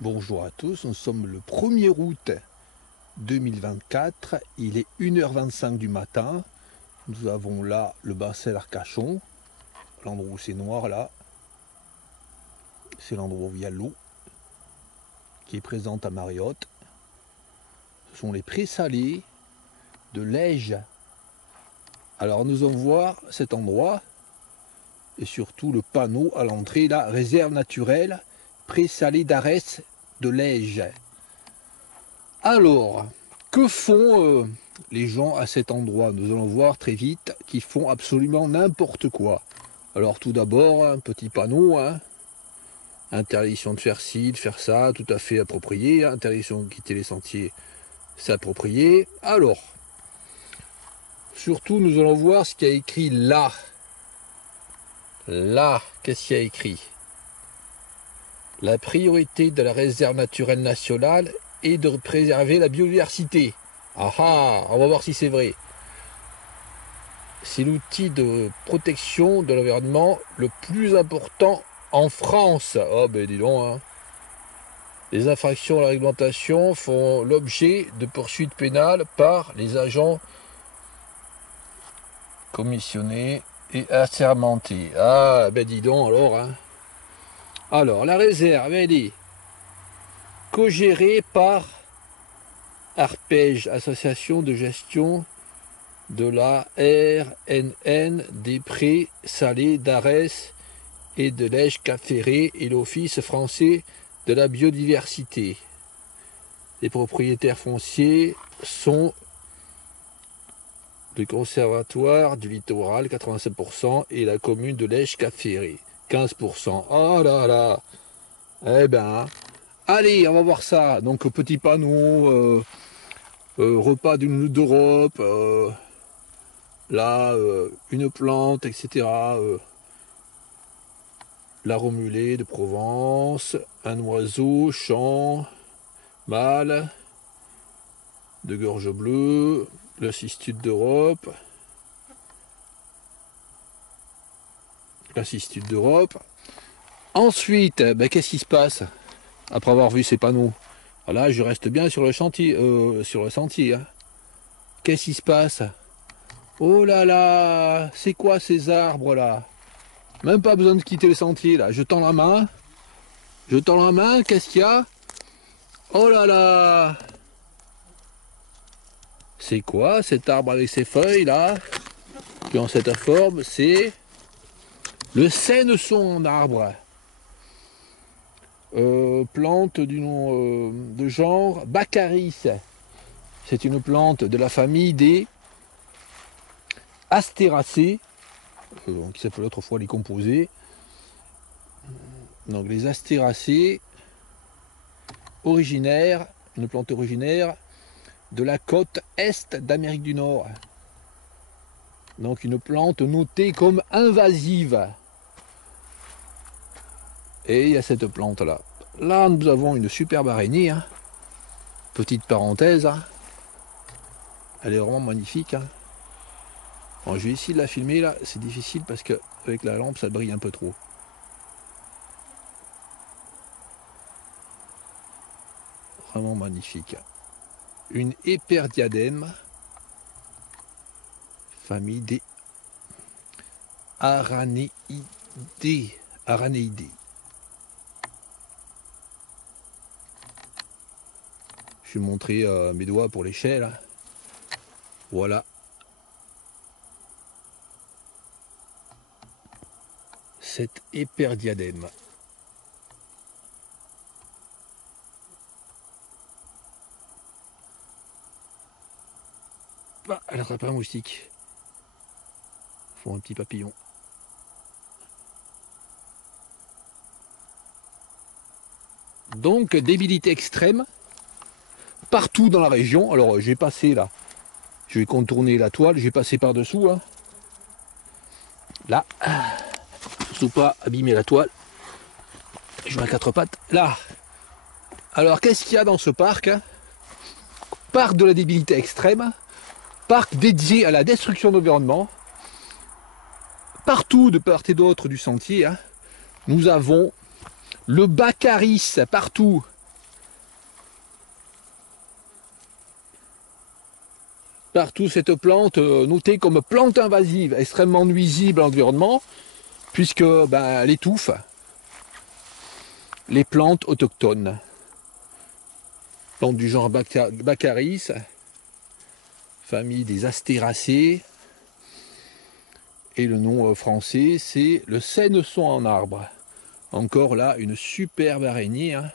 Bonjour à tous, nous sommes le 1er août 2024, il est 1h25 du matin, nous avons là le bassin d'Arcachon, l'endroit où c'est noir là, c'est l'endroit où il y a l'eau qui est présente à marée haute. Ce sont les prés salés de Lège. Alors nous allons voir cet endroit et surtout le panneau à l'entrée, la réserve naturelle prés salés d'Arès de Lège. Alors, que font les gens à cet endroit? Nous allons voir très vite qu'ils font absolument n'importe quoi. Alors tout d'abord, un petit panneau, interdiction de faire ci, de faire ça, tout à fait approprié, interdiction de quitter les sentiers, c'est approprié. Alors, surtout nous allons voir ce qu'il y a écrit là. Là, qu'est-ce qu'il y a écrit? La priorité de la réserve naturelle nationale est de préserver la biodiversité. Ah ah, on va voir si c'est vrai. C'est l'outil de protection de l'environnement le plus important en France. Oh ben dis donc, hein. Les infractions à la réglementation font l'objet de poursuites pénales par les agents commissionnés et assermentés. Ah ben dis donc alors, hein. Alors la réserve, elle est co-gérée par Arpège, Association de gestion de la RNN des prés salés d'Arès et de Lège-Cap-Ferré et l'Office français de la biodiversité. Les propriétaires fonciers sont le Conservatoire du littoral 87% et la commune de Lège-Cap-Ferré 15%. Oh là là. Eh ben, allez, on va voir ça. Donc petit panneau, repas du Nord d'Europe, là, une plante, etc. La romulée de Provence, un oiseau, chant, mâle, de gorge bleue, le cistude d'Europe, la cistude d'Europe. Ensuite, ben, qu'est-ce qui se passe après avoir vu ces panneaux? Là, je reste bien sur le chantier, sur le sentier. Hein. Qu'est-ce qui se passe? Oh là là, c'est quoi ces arbres là? Même pas besoin de quitter le sentier là. Je tends la main. Je tends la main. Qu'est-ce qu'il y a? Oh là là! C'est quoi cet arbre avec ses feuilles là? Qui ont cette forme? C'est le Saineson arbre. Plante du nom de genre Baccharis. C'est une plante de la famille des Astéracées, qui s'appelait autrefois les composés. Donc les Astéracées, originaires, une plante originaire de la côte est d'Amérique du Nord. Donc une plante notée comme invasive. Et il y a cette plante là. Là nous avons une superbe araignée. Hein. Petite parenthèse. Hein. Elle est vraiment magnifique. Hein. Bon, je vais essayer de la filmer là. C'est difficile parce que avec la lampe ça brille un peu trop. Vraiment magnifique. Une hyperdiadème. Famille des Aranéidés. Aranéidés. Je vais montrer mes doigts pour l'échelle. Voilà. Cette hyperdiadème. Ah, elle attrape un moustique. Faut un petit papillon. Donc, débilité extrême. Partout dans la région. Alors, j'ai passé là. Je vais contourner la toile. J'ai passé par-dessous. Hein. Là. Surtout pas abîmer la toile. Je mets à quatre pattes. Là. Alors, qu'est-ce qu'il y a dans ce parc? Parc de la débilité extrême. Parc dédié à la destruction de l'environnement. Partout, de part et d'autre du sentier, hein, nous avons le Baccharis partout. Partout cette plante notée comme plante invasive, extrêmement nuisible à l'environnement, puisque elle étouffe les plantes autochtones. Plantes du genre Baccharis, famille des Astéracées. Et le nom français, c'est le Sénesson en arbre. Encore là, une superbe araignée. Hein.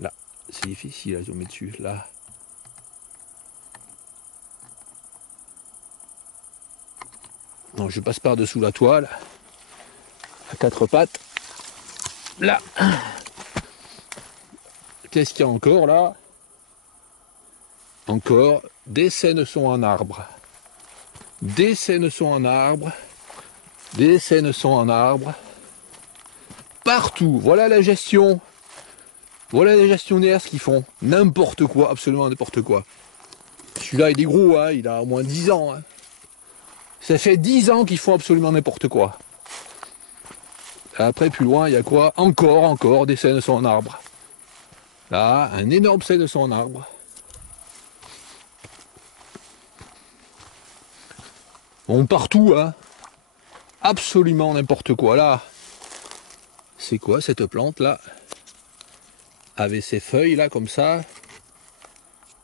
Là, c'est difficile à zoomer dessus. Là. Non, je passe par-dessous la toile. À quatre pattes. Là. Qu'est-ce qu'il y a encore là? Encore des Sénessons en arbre. Des Sénessons en arbre. Des Sénessons en arbre. Partout. Voilà la gestion. Voilà les gestionnaires ce qu'ils font. N'importe quoi, absolument n'importe quoi. Celui-là il est gros, hein, il a au moins 10 ans. Hein. Ça fait 10 ans qu'ils font absolument n'importe quoi. Après plus loin, il y a quoi? Encore des Sénessons en arbre. Là, un énorme Sénesson en arbre. Bon, partout, hein. Absolument n'importe quoi. Là, c'est quoi cette plante là? Avec ses feuilles là comme ça,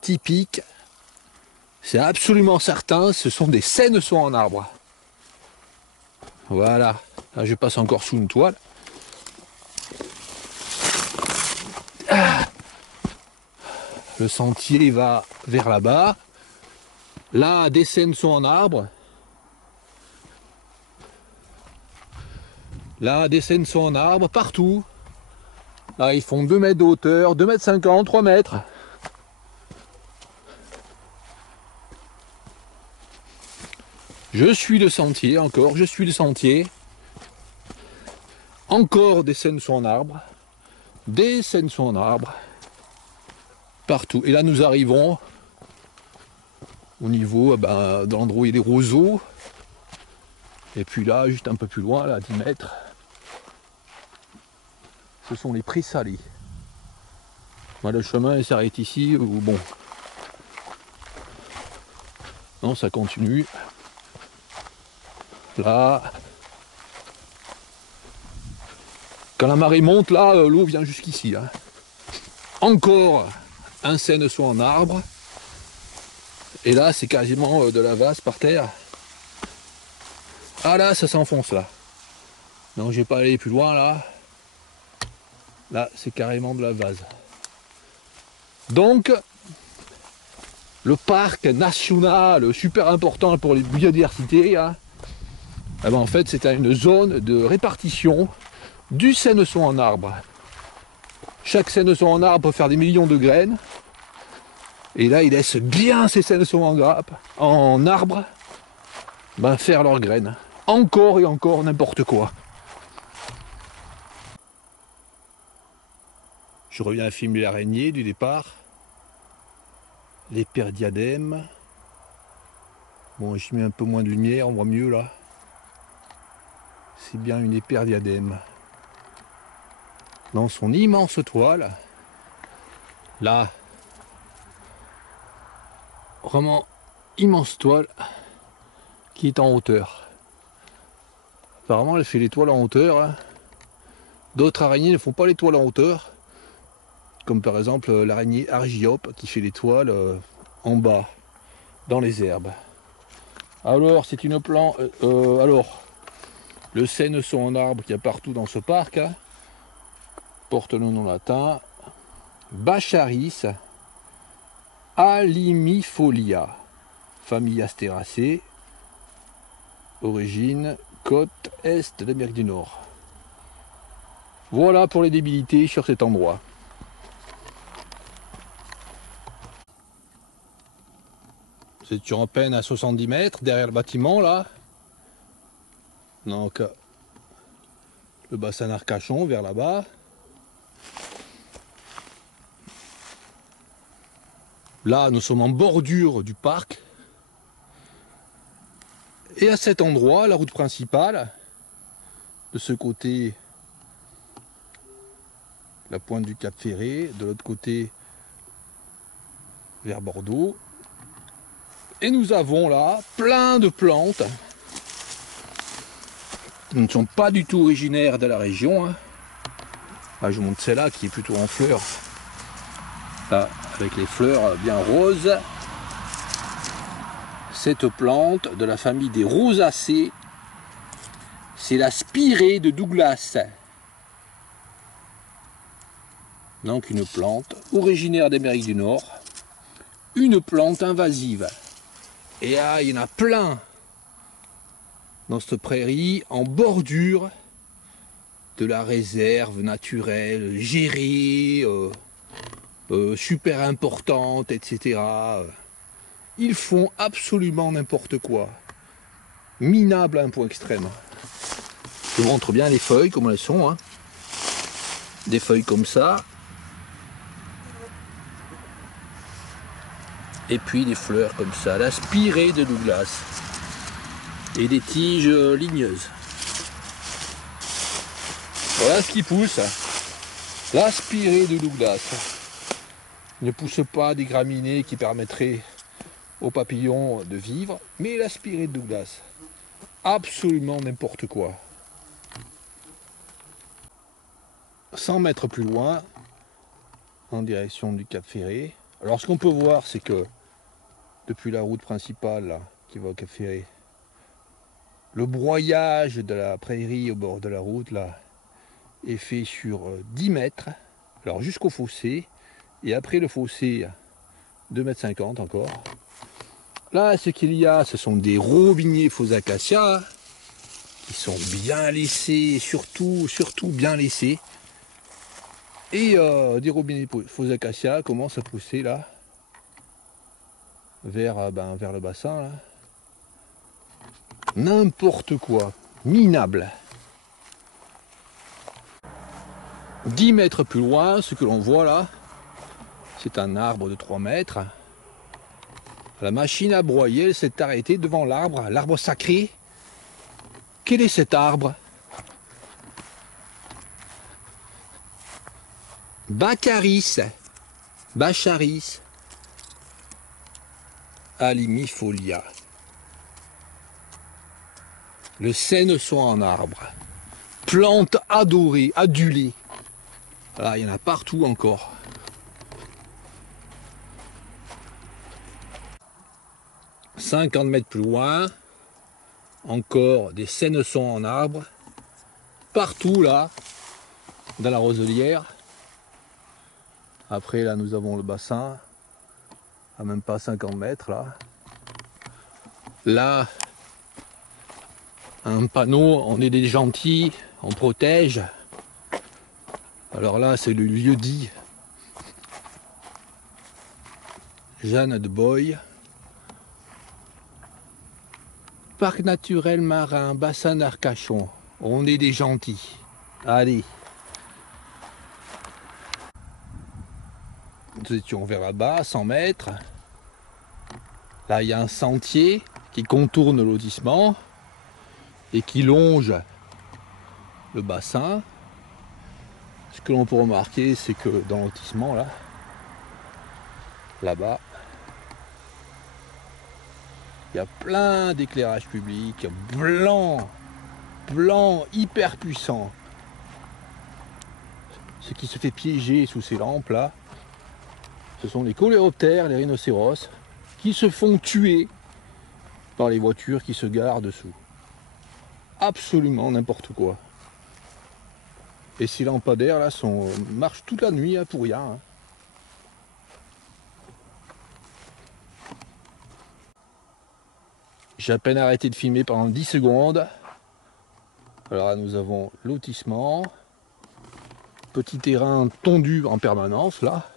typiques. C'est absolument certain, ce sont des Sénessons en arbre. Voilà. Là, je passe encore sous une toile. Ah. Le sentier va vers là-bas. Là, des Sénessons en arbre. Là, des Sénessons en arbre partout. Là, ils font 2 mètres de hauteur, 2 mètres 50, 3 mètres. Je suis le sentier, encore, je suis le sentier. Encore des Sénessons en arbre. Des Sénessons en arbre. Partout. Et là, nous arrivons au niveau de l'endroit où il y a des roseaux. Et puis là, juste un peu plus loin, là, à 10 mètres, ce sont les prés salés. Voilà, le chemin s'arrête ici, ou bon. Non, ça continue. Là. Quand la marée monte, là, l'eau vient jusqu'ici. Hein. Encore un Sénesson en arbre. Et là, c'est quasiment de la vase par terre. Ah là, ça s'enfonce là. Non, je vais pas aller plus loin là. Là, c'est carrément de la vase. Donc, le parc national super important pour les biodiversités, hein, en fait, c'est une zone de répartition du Sénesson en arbre. Chaque Sénesson en arbre peut faire des millions de graines. Et là, ils laissent bien ces Sénessons en arbre faire leurs graines. Encore et encore n'importe quoi. Je reviens à filmer l'araignée du départ. L'hyperdiadème. Bon, je mets un peu moins de lumière, on voit mieux là. C'est bien une hyperdiadème. Dans son immense toile. Là. Vraiment immense toile qui est en hauteur. Apparemment, elle fait les toiles en hauteur. Hein. D'autres araignées ne font pas les toiles en hauteur. Comme par exemple l'araignée Argiope qui fait les toiles en bas, dans les herbes. Alors, c'est une plante. Alors, le Sénesson en arbre qu'il y a partout dans ce parc hein, porte le nom latin Baccharis alimifolia, famille Astéracée, origine côte est d'Amérique du Nord. Voilà pour les débilités sur cet endroit. C'est sur à peine à 70 mètres derrière le bâtiment là. Donc le bassin d'Arcachon vers là-bas. Là nous sommes en bordure du parc. Et à cet endroit, la route principale, de ce côté la pointe du Cap Ferré, de l'autre côté vers Bordeaux. Et nous avons là plein de plantes qui ne sont pas du tout originaires de la région. Là, je vous montre celle-là qui est plutôt en fleurs. Là, avec les fleurs bien roses. Cette plante de la famille des rosacées, c'est la spirée de Douglas. Donc une plante originaire d'Amérique du Nord, une plante invasive. Et là, il y en a plein dans cette prairie en bordure de la réserve naturelle gérée, super importante, etc. Ils font absolument n'importe quoi. Minable à un point extrême. Je vous montre bien les feuilles comme elles sont. Des feuilles comme ça. Et puis des fleurs comme ça. La spirée de Douglas. Et des tiges ligneuses. Voilà ce qui pousse. La spirée de Douglas. Ne pousse pas des graminées qui permettraient aux papillons de vivre, mais la spirée de Douglas. Absolument n'importe quoi. 100 mètres plus loin, en direction du Cap Ferré. Alors ce qu'on peut voir, c'est que depuis la route principale là, qui va au Cap Ferré, le broyage de la prairie au bord de la route là est fait sur 10 mètres, alors jusqu'au fossé, et après le fossé, 2,50 m encore. Là, ce qu'il y a, ce sont des robiniers faux acacias qui sont bien laissés, surtout bien laissés. Et des robinets faux acacias commencent à pousser là, vers le bassin. Là. N'importe quoi, minable. 10 mètres plus loin, ce que l'on voit là, c'est un arbre de 3 mètres. La machine à broyer, elle s'est arrêtée devant l'arbre, l'arbre sacré. Quel est cet arbre? Baccharis, Baccharis alimifolia. Le sénesson en arbre. Plante adorée, adulée. Là, il y en a partout encore. « 50 mètres plus loin, encore des sénessons en arbre. Partout là, dans la roselière. Après là, nous avons le bassin, à même pas 50 mètres là. Là, un panneau, on est des gentils, on protège. Alors là, c'est le lieu dit Jeanne de Boye. Parc naturel marin, bassin d'Arcachon. On est des gentils. Allez. Nous étions vers là-bas, 100 mètres. Là, il y a un sentier qui contourne le lotissement et qui longe le bassin. Ce que l'on peut remarquer, c'est que dans le lotissement, là-bas, il y a plein d'éclairages publics, blanc, hyper puissant. Ce qui se fait piéger sous ces lampes là, ce sont les coléoptères, les rhinocéros, qui se font tuer par les voitures qui se garent dessous. Absolument n'importe quoi. Et ces lampadaires là marchent toute la nuit pour rien. J'ai à peine arrêté de filmer pendant 10 secondes. Alors là, nous avons lotissement. Petit terrain tondu en permanence là.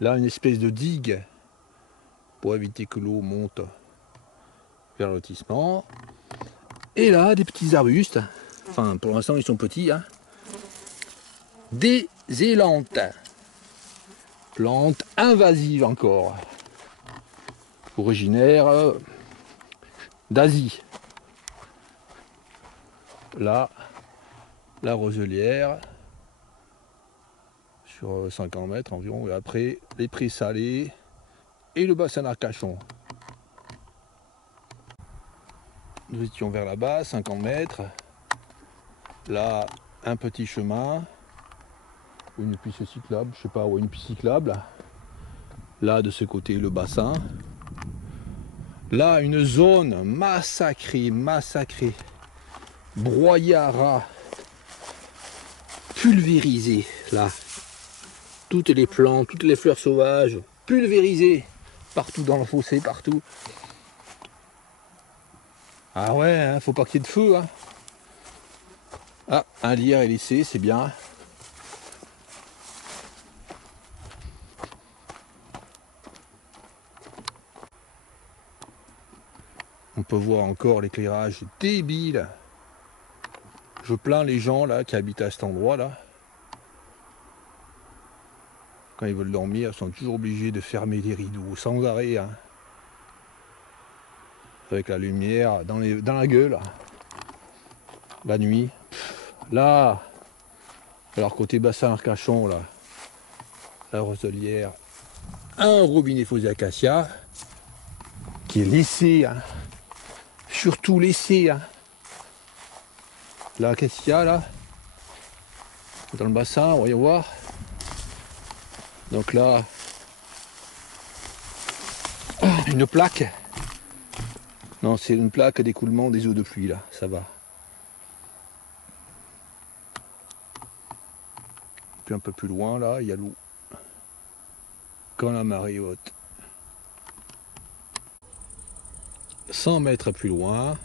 Là, une espèce de digue pour éviter que l'eau monte vers le lotissement. Et là, des petits arbustes. Enfin, pour l'instant, ils sont petits. Des élantes. Plante invasive encore. Originaire d'Asie. Là, la roselière. Sur 50 mètres environ. Et après, les prés salés. et le bassin d'Arcachon. Nous étions vers là-bas, 50 mètres. Là, un petit chemin, une piste cyclable, je sais pas, ou une piste cyclable. Là, de ce côté, le bassin. Là, une zone massacrée, broyée à ras, pulvérisée, là. Toutes les plantes, toutes les fleurs sauvages, pulvérisées, partout dans le fossé, partout. Ah ouais, hein, faut pas qu'il y ait de feu, hein. Ah, un lierre est laissé, c'est bien. On peut voir encore l'éclairage débile. Je plains les gens là qui habitent à cet endroit là. Quand ils veulent dormir, ils sont toujours obligés de fermer les rideaux sans arrêt, hein. Avec la lumière dans la gueule. La nuit. Là, alors côté bassin Arcachon, là, la roselière, un robinet faux acacia qui est laissé, hein. Surtout laissé, hein. Là, qu'est-ce qu'il y a là? Dans le bassin, on va y voir. Donc là, une plaque. Non, c'est une plaque d'écoulement des eaux de pluie là, ça va. Puis un peu plus loin là, il y a l'eau. Quand la marée est haute. 100 mètres plus loin,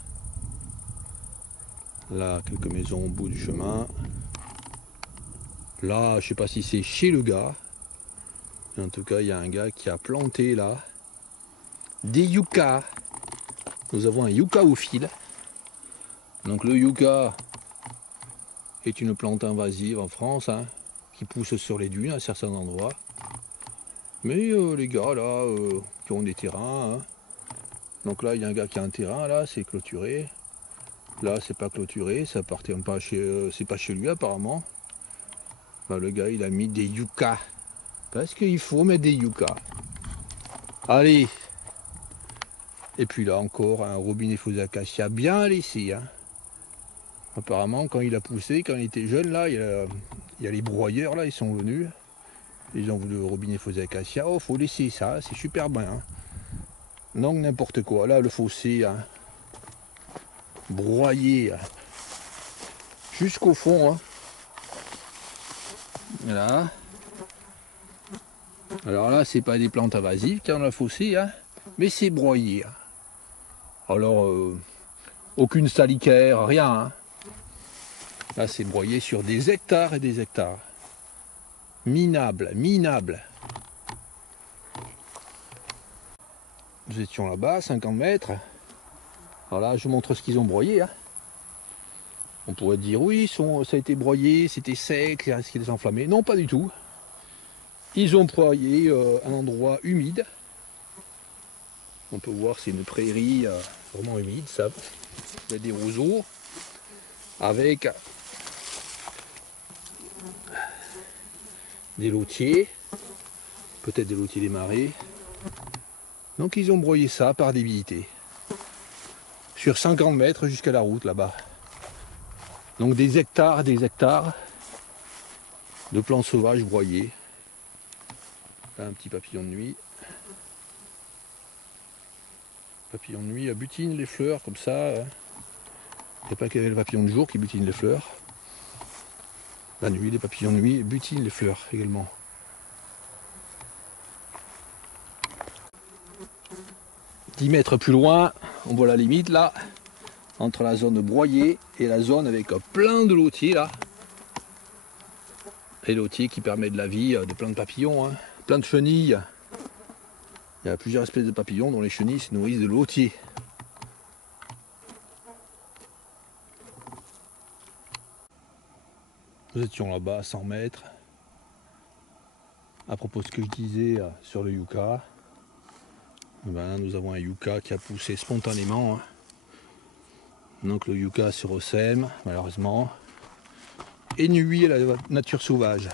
là, quelques maisons au bout du chemin. Là, je sais pas si c'est chez le gars. En tout cas, il y a un gars qui a planté là des yuccas. Nous avons un yuccaophile. Donc le yucca est une plante invasive en France, hein, qui pousse sur les dunes à certains endroits. Mais les gars là, qui ont des terrains, hein. Donc là, il y a un gars qui a un terrain, là, c'est clôturé. Là, c'est pas clôturé, ça appartient pas chez, c'est pas chez lui apparemment. Bah, le gars, il a mis des yuccas. Parce qu'il faut mettre des yuccas. Allez. Et puis là encore, un robinet faux acacia bien laissé, hein. Apparemment, quand il a poussé, quand il était jeune, là, il y a les broyeurs, là, ils sont venus. Ils ont voulu le robinet faux acacia. Oh, faut laisser ça, c'est super bien, hein. Donc n'importe quoi. Là, le fossé, hein, broyé, hein, jusqu'au fond, hein. Là. Alors là, c'est pas des plantes invasives qui ont le fossé, hein, mais c'est broyé, hein. Alors, aucune salicaire, rien, hein. Là, c'est broyé sur des hectares et des hectares. Minable, minable. Nous étions là-bas, 50 mètres. Alors là, je vous montre ce qu'ils ont broyé, hein. On pourrait dire, oui, ça a été broyé, c'était sec, il risquait de s'enflammer. Non, pas du tout. Ils ont broyé un endroit humide. On peut voir, c'est une prairie vraiment humide, ça. Il y a des roseaux avec des lotiers, peut-être des lotiers des marais. Donc ils ont broyé ça par débilité. Sur 50 mètres jusqu'à la route là-bas. Donc des hectares de plantes sauvages broyées. Là, un petit papillon de nuit. Papillon de nuit butine les fleurs comme ça. Il n'y a pas que le papillon de jour qui butine les fleurs. La nuit, les papillons de nuit butinent les fleurs également. « 10 mètres plus loin, on voit la limite là, entre la zone broyée et la zone avec plein de lotiers là. Et lotiers qui permet de la vie de plein de papillons, hein, plein de chenilles. Il y a plusieurs espèces de papillons dont les chenilles se nourrissent de lotiers. Nous étions là-bas à 100 mètres. À propos de ce que je disais sur le yucca, ben, nous avons un yucca qui a poussé spontanément, hein. Donc le yucca se ressème malheureusement et nuit à la nature sauvage.